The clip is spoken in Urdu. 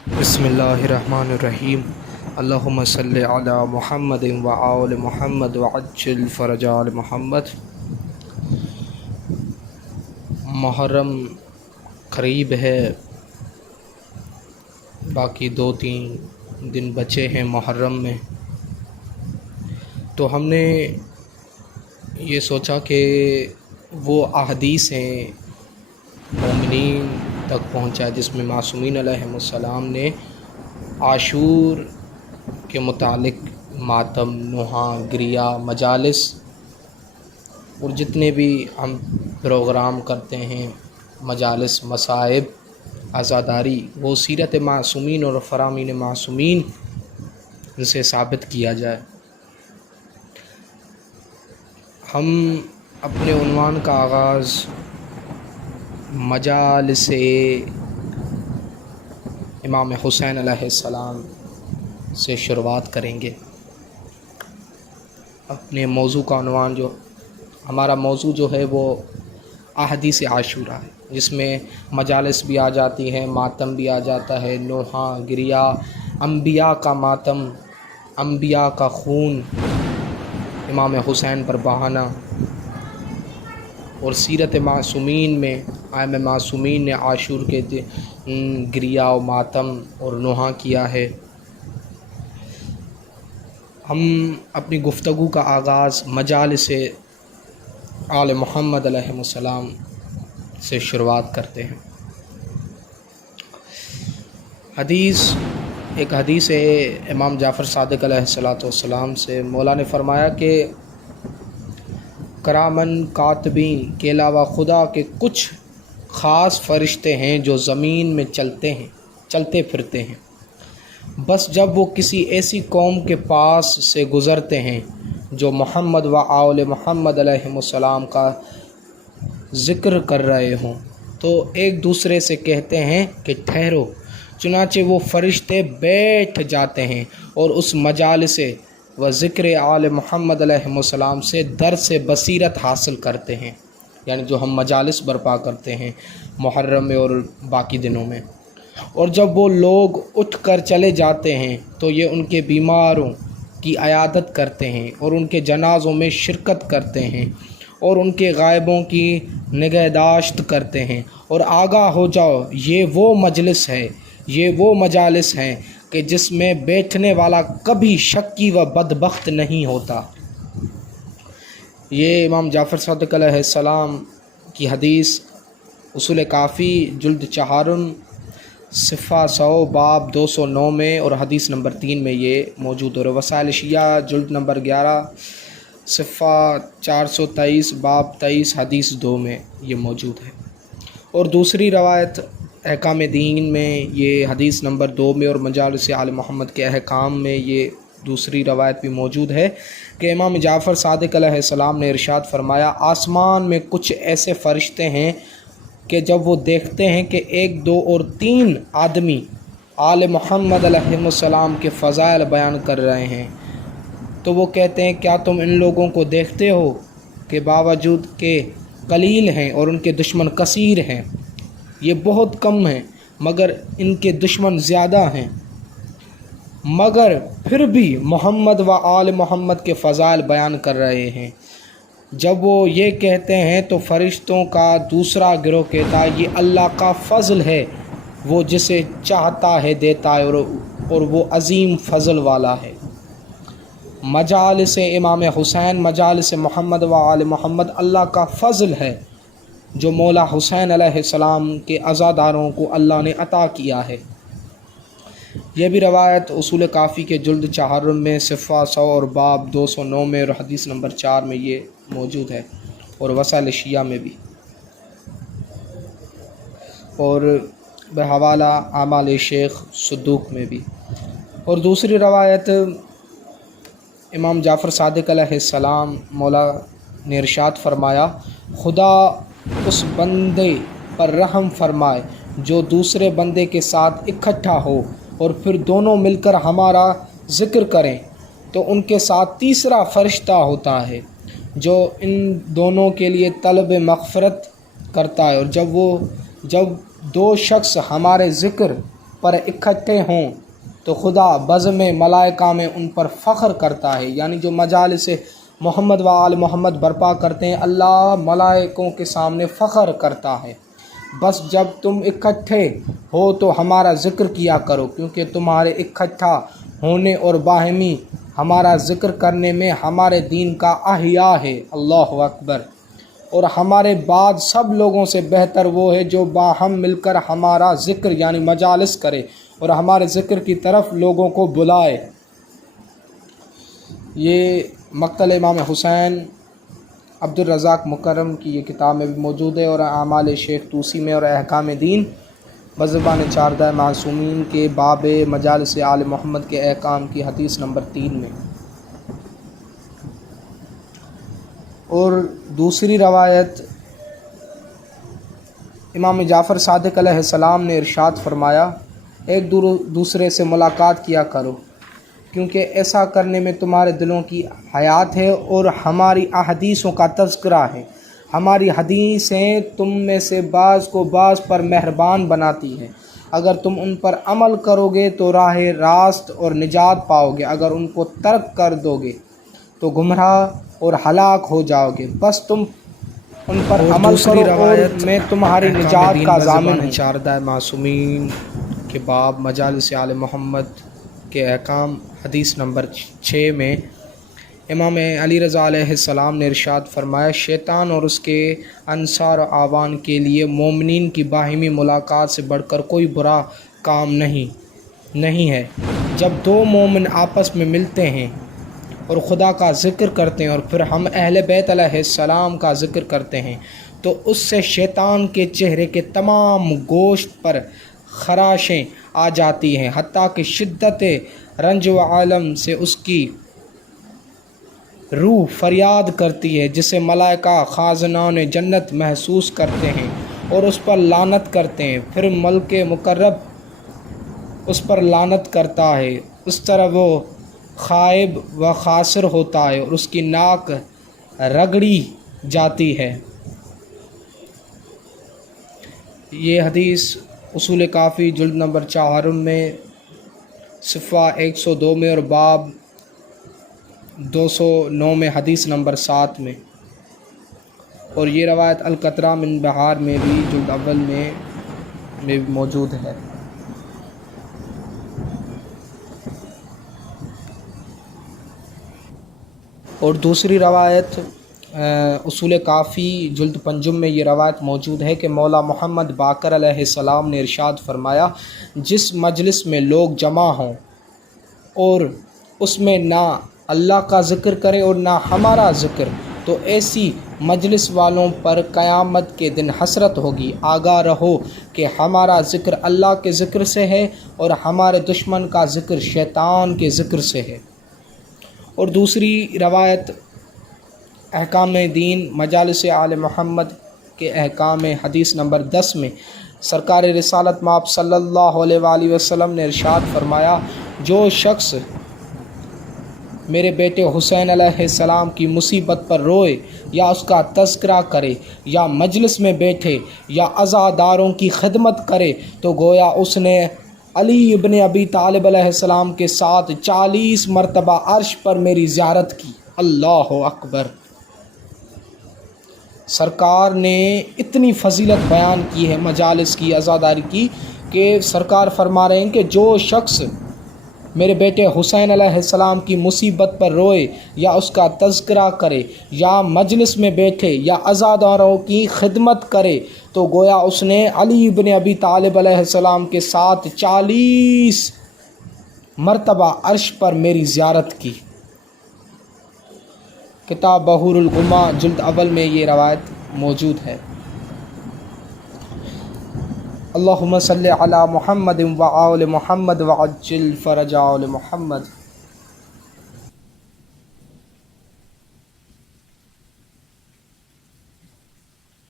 بسم اللہ الرحمن الرحیم اللہم صلی علی محمد و آل محمد وعجل فرج آل محمد۔ محرم قریب ہے، باقی 2-3 دن بچے ہیں محرم میں، تو ہم نے یہ سوچا کہ وہ احادیث ہیں مومنین تک پہنچائے جس میں معصومین علیہم السلام نے عاشور کے متعلق ماتم، نوحہ، گریہ، مجالس اور جتنے بھی ہم پروگرام کرتے ہیں، مجالس، مصائب، عزاداری، وہ سیرت معصومین اور فرامین معصومین سے ثابت کیا جائے۔ ہم اپنے عنوان کا آغاز مجالس امام حسین علیہ السلام سے شروعات کریں گے۔ اپنے موضوع کا عنوان ہمارا موضوع ہے وہ احادیث عاشورہ ہے، جس میں مجالس بھی آ جاتی ہیں، ماتم بھی آ جاتا ہے، نوحہ، گریہ، انبیاء کا ماتم، انبیاء کا خون امام حسین پر بہانا، اور سیرت معصومین میں ائمہ معصومین نے عاشور کے گریہ و ماتم اور نوحہ کیا ہے۔ ہم اپنی گفتگو کا آغاز مجالس آل محمد علیہ السلام سے شروعات کرتے ہیں۔ ایک حدیث ہے امام جعفر صادق علیہ السلام سے، مولا نے فرمایا کہ کرامن کاتبین کے علاوہ خدا کے کچھ خاص فرشتے ہیں جو زمین میں چلتے پھرتے ہیں، بس جب وہ کسی ایسی قوم کے پاس سے گزرتے ہیں جو محمد و آل محمد علیہ السلام کا ذکر کر رہے ہوں تو ایک دوسرے سے کہتے ہیں کہ ٹھہرو، چنانچہ وہ فرشتے بیٹھ جاتے ہیں اور اس مجالس و ذکر آل محمد علیہ السلام سے درس بصیرت حاصل کرتے ہیں، یعنی جو ہم مجالس برپا کرتے ہیں محرم میں اور باقی دنوں میں۔ اور جب وہ لوگ اٹھ کر چلے جاتے ہیں تو یہ ان کے بیماروں کی عیادت کرتے ہیں اور ان کے جنازوں میں شرکت کرتے ہیں اور ان کے غائبوں کی نگہداشت کرتے ہیں، اور آگاہ ہو جاؤ یہ وہ مجلس ہے، یہ وہ مجالس ہیں کہ جس میں بیٹھنے والا کبھی شکی و بدبخت نہیں ہوتا۔ یہ امام جعفر صادق علیہ السلام کی حدیث اصول کافی جلد 4 صفحہ 100 باب 209 میں اور حدیث نمبر 3 میں یہ موجود ہے، اور وسائل شیعہ جلد نمبر 11 صفحہ 423 باب 23 حدیث 2 میں یہ موجود ہے۔ اور دوسری روایت احکام دین میں یہ حدیث نمبر 2 میں اور مجالس آل محمد کے احکام میں یہ دوسری روایت بھی موجود ہے کہ امام جعفر صادق علیہ السلام نے ارشاد فرمایا، آسمان میں کچھ ایسے فرشتے ہیں کہ جب وہ دیکھتے ہیں کہ 1، 2 اور 3 آدمی آل محمد علیہ السلام کے فضائل بیان کر رہے ہیں تو وہ کہتے ہیں کیا تم ان لوگوں کو دیکھتے ہو کہ باوجود کہ قلیل ہیں اور ان کے دشمن کثیر ہیں، یہ بہت کم ہیں مگر ان کے دشمن زیادہ ہیں، مگر پھر بھی محمد و آل محمد کے فضائل بیان کر رہے ہیں۔ جب وہ یہ کہتے ہیں تو فرشتوں کا دوسرا گروہ کہتا ہے یہ اللہ کا فضل ہے، وہ جسے چاہتا ہے دیتا ہے اور وہ عظیم فضل والا ہے۔ مجالس امام حسین، مجالس محمد و آل محمد اللہ کا فضل ہے جو مولا حسین علیہ السلام کے عزاداروں کو اللہ نے عطا کیا ہے۔ یہ بھی روایت اصول کافی کے جلد 4 میں صفحہ 100 اور باب 209 میں اور حدیث نمبر 4 میں یہ موجود ہے، اور وسائل شیعہ میں بھی، اور بحوالہ اعمال شیخ صدوق میں بھی۔ اور دوسری روایت امام جعفر صادق علیہ السلام مولا نے ارشاد فرمایا، خدا اس بندے پر رحم فرمائے جو دوسرے بندے کے ساتھ اکٹھا ہو اور پھر دونوں مل کر ہمارا ذکر کریں تو ان کے ساتھ تیسرا فرشتہ ہوتا ہے جو ان دونوں کے لیے طلب مغفرت کرتا ہے، اور جب 2 شخص ہمارے ذکر پر اکٹھے ہوں تو خدا بزم ملائکہ میں ان پر فخر کرتا ہے، یعنی جو مجالس محمد و آل محمد برپا کرتے ہیں اللہ ملائکوں کے سامنے فخر کرتا ہے۔ بس جب تم اکٹھے ہو تو ہمارا ذکر کیا کرو، کیونکہ تمہارے اکٹھا ہونے اور باہمی ہمارا ذکر کرنے میں ہمارے دین کا احیاء ہے۔ اللہ اکبر۔ اور ہمارے بعد سب لوگوں سے بہتر وہ ہے جو باہم مل کر ہمارا ذکر یعنی مجالس کرے اور ہمارے ذکر کی طرف لوگوں کو بلائے۔ یہ مقتل امام حسین عبدالرزاق مکرم کی یہ کتاب میں بھی موجود ہے، اور اعمال شیخ طوسی میں اور احکام دین بزبان چاردہ معصومین کے باب مجالس آل محمد کے احکام کی حدیث نمبر 3 میں۔ اور دوسری روایت امام جعفر صادق علیہ السلام نے ارشاد فرمایا، ایک دوسرے سے ملاقات کیا کرو، کیونکہ ایسا کرنے میں تمہارے دلوں کی حیات ہے اور ہماری احادیثوں کا تذکرہ ہے۔ ہماری حدیثیں تم میں سے بعض کو بعض پر مہربان بناتی ہیں، اگر تم ان پر عمل کرو گے تو راہ راست اور نجات پاؤ گے، اگر ان کو ترک کر دو گے تو گمراہ اور ہلاک ہو جاؤ گے، بس تم ان پر عمل کرو اور میں تمہاری نجات کا ضامن ہوں۔ چاردہ معصومین کے باب مجالس آل محمد کے احکام حدیث نمبر 6 میں امام علی رضا علیہ السلام نے ارشاد فرمایا، شیطان اور اس کے انصار و اعوان کے لیے مومنین کی باہمی ملاقات سے بڑھ کر کوئی برا کام نہیں ہے۔ جب دو مومن آپس میں ملتے ہیں اور خدا کا ذکر کرتے ہیں اور پھر ہم اہل بیت علیہ السلام کا ذکر کرتے ہیں تو اس سے شیطان کے چہرے کے تمام گوشت پر خراشیں آ جاتی ہیں، حتیٰ کہ شدت رنج و عالم سے اس کی روح فریاد کرتی ہے، جسے ملائکہ خازنان جنت محسوس کرتے ہیں اور اس پر لعنت کرتے ہیں، پھر ملک مقرب اس پر لعنت کرتا ہے، اس طرح وہ خائب و خاسر ہوتا ہے اور اس کی ناک رگڑی جاتی ہے۔ یہ حدیث اصول کافی جلد نمبر 4 میں صفحہ 102 میں اور باب 209 میں حدیث نمبر 7 میں، اور یہ روایت القطرہ من بحار میں بھی جلد اول میں بھی موجود ہے۔ اور دوسری روایت اصول کافی جلد 5 میں یہ روایت موجود ہے کہ مولا محمد باقر علیہ السلام نے ارشاد فرمایا، جس مجلس میں لوگ جمع ہوں اور اس میں نہ اللہ کا ذکر کرے اور نہ ہمارا ذکر، تو ایسی مجلس والوں پر قیامت کے دن حسرت ہوگی۔ آگاہ رہو کہ ہمارا ذکر اللہ کے ذکر سے ہے اور ہمارے دشمن کا ذکر شیطان کے ذکر سے ہے۔ اور دوسری روایت احکام دین مجالس آل محمد کے احکام حدیث نمبر 10 میں سرکار رسالت مآب صلی اللہ علیہ وآلہ وسلم نے ارشاد فرمایا، جو شخص میرے بیٹے حسین علیہ السلام کی مصیبت پر روئے یا اس کا تذکرہ کرے یا مجلس میں بیٹھے یا عزاداروں کی خدمت کرے تو گویا اس نے علی ابن ابی طالب علیہ السلام کے ساتھ 40 مرتبہ عرش پر میری زیارت کی۔ اللہ اکبر۔ سرکار نے اتنی فضیلت بیان کی ہے مجالس کی، عزاداری کی، کہ سرکار فرما رہے ہیں کہ جو شخص میرے بیٹے حسین علیہ السلام کی مصیبت پر روئے یا اس کا تذکرہ کرے یا مجلس میں بیٹھے یا عزاداروں کی خدمت کرے تو گویا اس نے علی ابن ابی طالب علیہ السلام کے ساتھ 40 مرتبہ عرش پر میری زیارت کی۔ کتاب بحور الغمہ جلد اول میں یہ روایت موجود ہے۔ اللہم صلی علی محمد و آل محمد وعجل فرج آل محمد۔